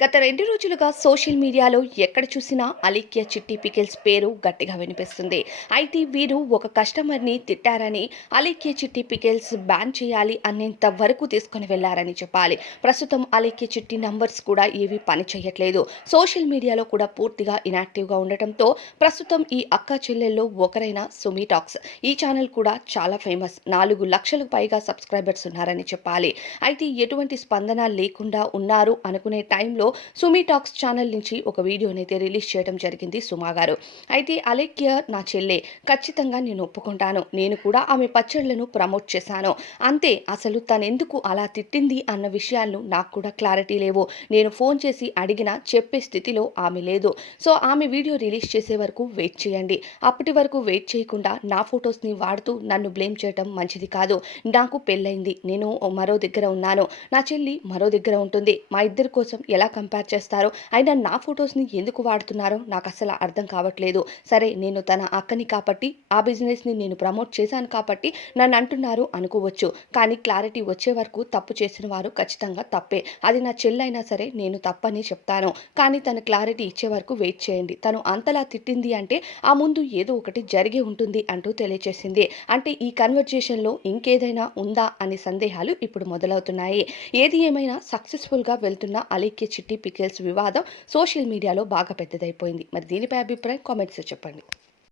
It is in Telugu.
గత 2 రోజులుగా సోషల్ మీడియాలో ఎక్కడ చూసినా అలీఖ్య చిట్టి పికిల్స్ పేరు గట్టిగా వినిపిస్తుంది. అయితే వీరు ఒక కస్టమర్‌ని తిట్టారని అలీఖ్య చిట్టి పికిల్స్ బ్యాన్ చేయాలి అనేంత వరకు తీసుకొని వెళ్లారని చెప్పాలి. ప్రస్తుతం అలీఖ్య చిట్టి నంబర్స్ కూడా ఏవి పని చేయట్లేదు. సోషల్ మీడియాలో కూడా పూర్తిగా ఇనాక్టివ్‌గా ఉండటంతో ప్రస్తుతం ఈ అక్కా చెల్లెల్లో ఒకరైన సుమి టాక్స్ ఈ ఛానల్ కూడా చాలా ఫేమస్. 4 లక్షలకు పైగా సబ్స్క్రైబర్స్ ఉన్నారని చెప్పాలి. అయితే ఎటువంటి స్పందన లేకుండా ఉన్నారు అనుకునే టైంలో సుమి టాక్స్ ఛానల్ నుంచి ఒక వీడియోనైతే రిలీజ్ చేయడం జరిగింది సుమా గారు. అయితే అలేఖ్య నా చెల్లె, ఖచ్చితంగా నేను ఒప్పుకుంటాను. నేను కూడా ఆమె పచ్చళ్ళను ప్రమోట్ చేశాను. అంతే, అసలు తనెందుకు అలా తిట్టింది అన్న విషయాలను నాకు కూడా క్లారిటీ లేవు. నేను ఫోన్ చేసి అడిగినా చెప్పే స్థితిలో ఆమె లేదు. సో ఆమె వీడియో రిలీజ్ చేసే వరకు వెయిట్ చేయండి. అప్పటి వరకు వెయిట్ చేయకుండా నా ఫొటోస్ని వాడుతూ నన్ను బ్లేమ్ చేయడం మంచిది కాదు. నాకు పెళ్ళైంది, నేను మరో దగ్గర ఉన్నాను, నా చెల్లి మరో దగ్గర ఉంటుంది. మా ఇద్దరి కోసం ఎలా కంపేర్ చేస్తారో, అయినా నా ఫొటోస్ని ఎందుకు వాడుతున్నారో నాకు అసలు అర్థం కావట్లేదు. సరే, నేను తన అక్కని కాబట్టి ఆ బిజినెస్ని నేను ప్రమోట్ చేశాను కాబట్టి నన్ను అంటున్నారు అనుకోవచ్చు. కానీ క్లారిటీ వచ్చే వరకు తప్పు చేసిన వారు ఖచ్చితంగా తప్పే. అది నా చెల్లైనా సరే నేను తప్పని చెప్తాను. కానీ తను క్లారిటీ ఇచ్చే వరకు వెయిట్ చేయండి. తను అంతలా తిట్టింది అంటే ఆ ముందు ఏదో ఒకటి జరిగి ఉంటుంది అంటూ తెలియజేసింది. అంటే ఈ కన్వర్జేషన్లో ఇంకేదైనా ఉందా అనే సందేహాలు ఇప్పుడు మొదలవుతున్నాయి. ఏది ఏమైనా సక్సెస్ఫుల్గా వెళ్తున్న అలీఖ్య చిట్టి పికిల్స్ వివాదం సోషల్ మీడియాలో బాగా పెద్దదైపోయింది. మరి దీనిపై అభిప్రాయం కామెంట్స్లో చెప్పండి.